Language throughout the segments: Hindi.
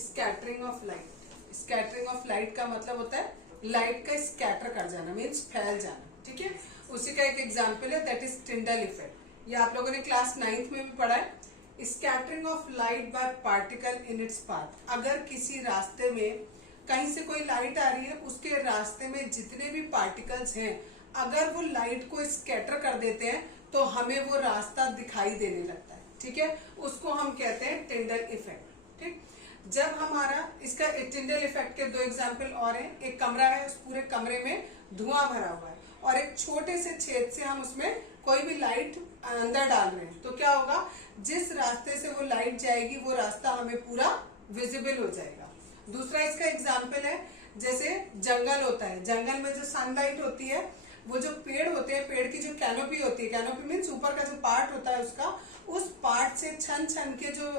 Scattering of light. Scattering of light का मतलब होता है लाइट का स्कैटर कर जाना, मीन्स फैल जाना। ठीक है, उसी का एक एग्जाम्पल है, दैट इज टिंडल इफेक्ट। ये आप लोगों ने क्लास 9th में भी पढ़ा है। Scattering of light by particle in its path. अगर किसी रास्ते में कहीं से कोई लाइट आ रही है, उसके रास्ते में जितने भी पार्टिकल्स हैं, अगर वो लाइट को स्कैटर कर देते हैं तो हमें वो रास्ता दिखाई देने लगता है। ठीक है, उसको हम कहते हैं टिंडल इफेक्ट। ठीक, जब हमारा इसका टिंडल इफेक्ट के दो एग्जाम्पल और हैं। एक कमरा है, उस पूरे कमरे में धुआं भरा हुआ है और एक छोटे से छेद से हम उसमें कोई भी लाइट अंदर डाल रहे हैं, तो क्या होगा, जिस रास्ते से वो लाइट जाएगी वो रास्ता हमें पूरा विजिबल हो जाएगा। दूसरा इसका एग्जाम्पल है, जैसे जंगल होता है, जंगल में जो सनलाइट होती है, वो जो पेड़ होते हैं, पेड़ की जो कैनोपी होती है, कैनोपी मीन्स ऊपर का जो पार्ट होता है उसका, उस पार्ट से छन छन के जो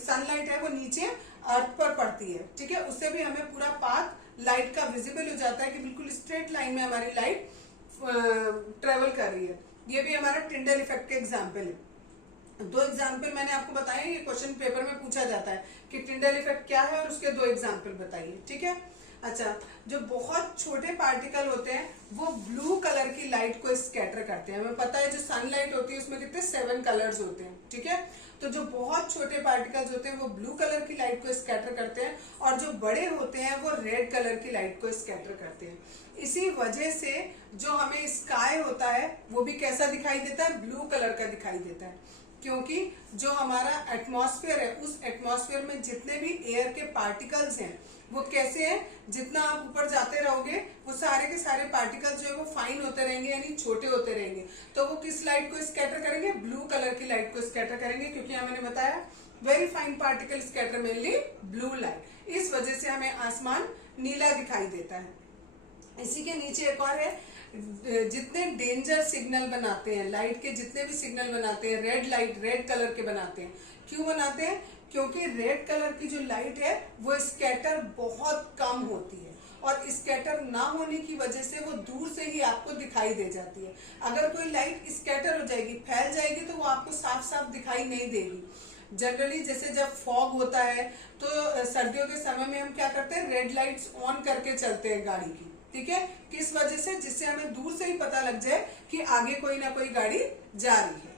सनलाइट है वो नीचे अर्थ पर पड़ती है। ठीक है, उससे भी हमें पूरा पाथ लाइट का विजिबल हो जाता है कि बिल्कुल स्ट्रेट लाइन में हमारी लाइट ट्रेवल कर रही है। ये भी हमारा टिंडल इफेक्ट का एग्जाम्पल है। दो एग्जाम्पल मैंने आपको बताया, ये क्वेश्चन पेपर में पूछा जाता है कि टिंडल इफेक्ट क्या है और उसके दो एग्जाम्पल बताइए। ठीक है, अच्छा, जो बहुत छोटे पार्टिकल होते हैं वो ब्लू कलर की लाइट को स्कैटर करते हैं। हमें पता है जो सनलाइट होती है उसमें कितने 7 कलर्स होते हैं। ठीक है, तो जो बहुत छोटे पार्टिकल्स होते हैं वो ब्लू कलर की लाइट को स्कैटर करते हैं और जो बड़े होते हैं वो रेड कलर की लाइट को स्कैटर करते हैं। इसी वजह से जो हमें स्काई होता है वो भी कैसा दिखाई देता है, ब्लू कलर का दिखाई देता है, क्योंकि जो हमारा एटमॉस्फेयर है, उस एटमॉस्फेयर में जितने भी एयर के पार्टिकल्स हैं वो कैसे हैं, जितना आप ऊपर जाते रहोगे वो सारे के सारे पार्टिकल्स जो है वो फाइन होते रहेंगे, यानी छोटे होते रहेंगे। तो वो किस लाइट को स्कैटर करेंगे, ब्लू कलर की लाइट को स्कैटर करेंगे, क्योंकि यहाँ मैंने बताया very fine particle scatter mainly blue light. इस वजह से हमें आसमान नीला दिखाई देता है। इसी के नीचे एक और है, जितने डेंजर सिग्नल बनाते हैं, लाइट के जितने भी सिग्नल बनाते हैं, रेड लाइट रेड कलर के बनाते हैं। क्यों बनाते हैं, क्योंकि रेड कलर की जो लाइट है वो स्कैटर बहुत कम होती है और स्कैटर ना होने की वजह से वो दूर से ही आपको दिखाई दे जाती है। अगर कोई लाइट स्कैटर हो जाएगी, फैल जाएगी, तो वो आपको साफ साफ दिखाई नहीं देगी। जनरली जैसे जब फॉग होता है तो सर्दियों के समय में हम क्या करते हैं, रेड लाइट्स ऑन करके चलते हैं गाड़ी की। ठीक है, किस वजह से, जिससे हमें दूर से ही पता लग जाए कि आगे कोई ना कोई गाड़ी जा रही है।